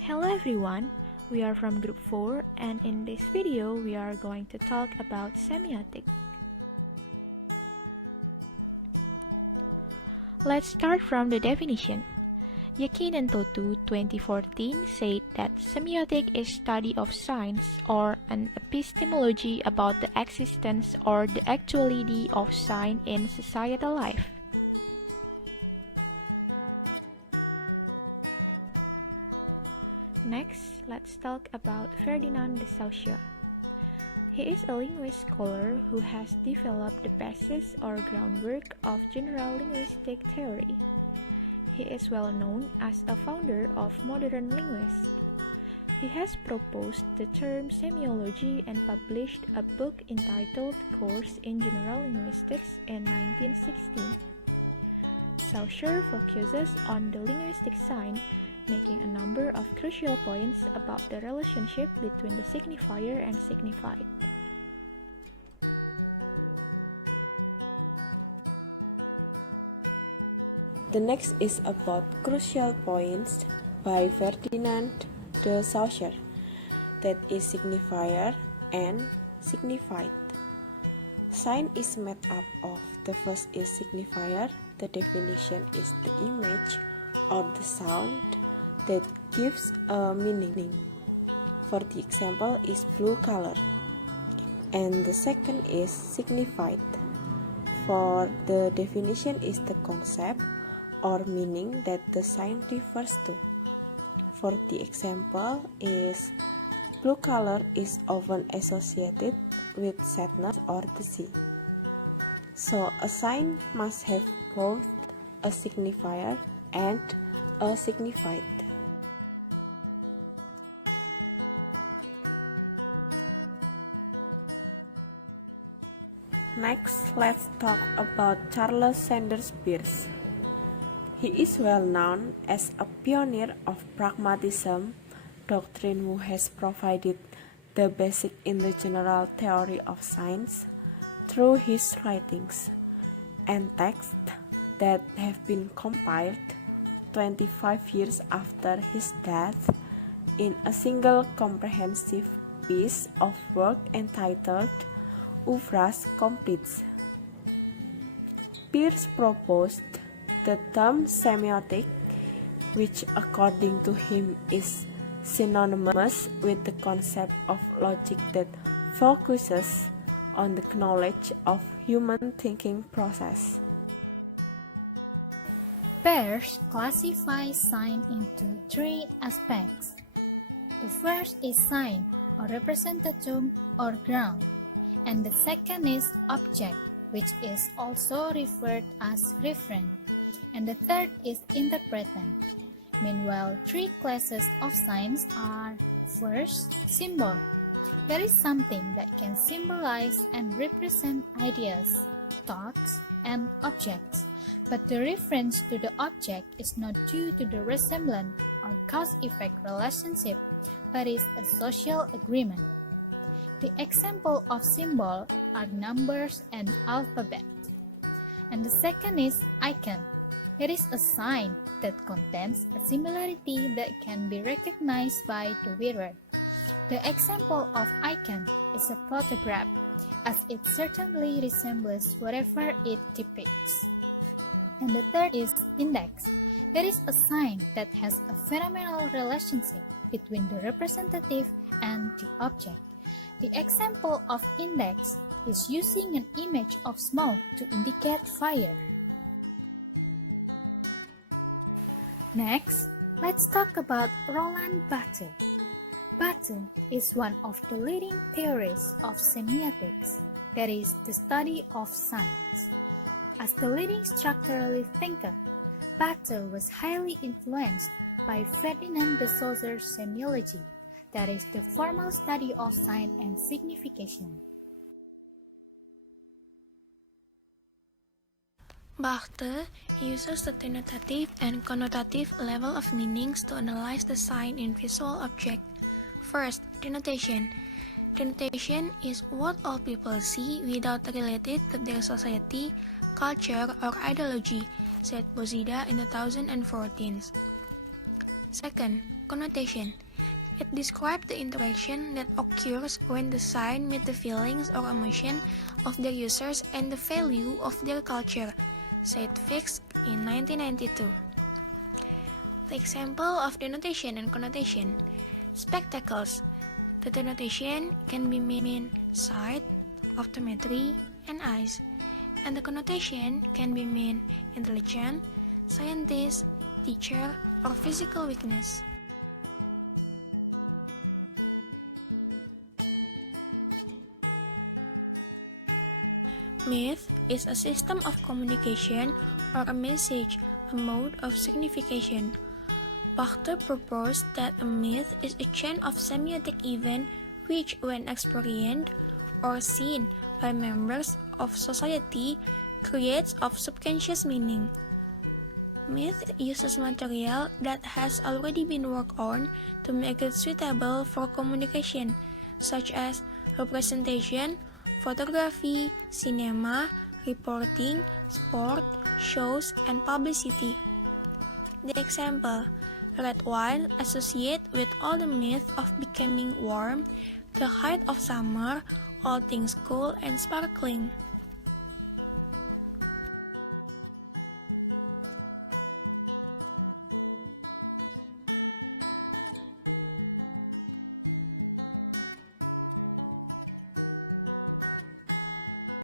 Hello everyone, we are from Group 4 and in this video we are going to talk about semiotic. Let's start from the definition. Yakin and Totu 2014 said that semiotic is study of science or an epistemology about the existence or the actuality of sign in societal life. Next, let's talk about Ferdinand de Saussure. He is a linguist scholar who has developed the basis or groundwork of general linguistic theory. He is well known as a founder of modern linguistics. He has proposed the term semiology and published a book entitled Course in General Linguistics in 1916. Saussure focuses on the linguistic sign, making a number of crucial points about the relationship between the signifier and signified. The next is about crucial points by Ferdinand de Saussure, that is signifier and signified. Sign is made up of the first is signifier. The definition is the image or the sound that gives a meaning. For the example is blue color. And the second is signified. For the definition is the concept or meaning that the sign refers to. For the example is blue color is often associated with sadness or the sea. So a sign must have both a signifier and a signified. Next, let's talk about Charles Sanders Peirce. He is well known as a pioneer of pragmatism doctrine who has provided the basic in the general theory of science through his writings and texts that have been compiled 25 years after his death in a single comprehensive piece of work entitled Ouvres Complets. Peirce proposed the term semiotic, which according to him is synonymous with the concept of logic that focuses on the knowledge of human thinking process. Peirce classifies sign into three aspects. The first is sign or representatum or ground, and the second is object, which is also referred as referent, and the third is interpretant. Meanwhile, three classes of signs are: first, symbol. There is something that can symbolize and represent ideas, thoughts, and objects, but the reference to the object is not due to the resemblance or cause-effect relationship, but is a social agreement. The example of symbol are numbers and alphabet. And the second is icon. It is a sign that contains a similarity that can be recognized by the wearer. The example of icon is a photograph, as it certainly resembles whatever it depicts. And the third is index. It is a sign that has a phenomenal relationship between the representative and the object. The example of index is using an image of smoke to indicate fire. Next, let's talk about Roland Barthes. Barthes is one of the leading theorists of semiotics, that is, the study of signs. As the leading structuralist thinker, Barthes was highly influenced by Ferdinand de Saussure's semiology, that is, the formal study of sign and signification. Barthes uses the denotative and connotative level of meanings to analyze the sign in visual objects. First, denotation. Denotation is what all people see without related to their society, culture, or ideology, said Bozida in 2014. Second, connotation. It describes the interaction that occurs when the sign meets the feelings or emotion of their users and the value of their culture, said Fix in 1992. The example of denotation and connotation. Spectacles. The denotation can be mean sight, optometry, and eyes, and the connotation can be mean intelligent, scientist, teacher, or physical weakness. Myth is a system of communication or a message, a mode of signification. Wachter proposed that a myth is a chain of semiotic events which, when experienced or seen by members of society, creates of subconscious meaning. Myth uses material that has already been worked on to make it suitable for communication, such as representation, photography, cinema, reporting, sport, shows, and publicity. The example: red wine associated with all the myth of becoming warm, the height of summer, all things cool and sparkling.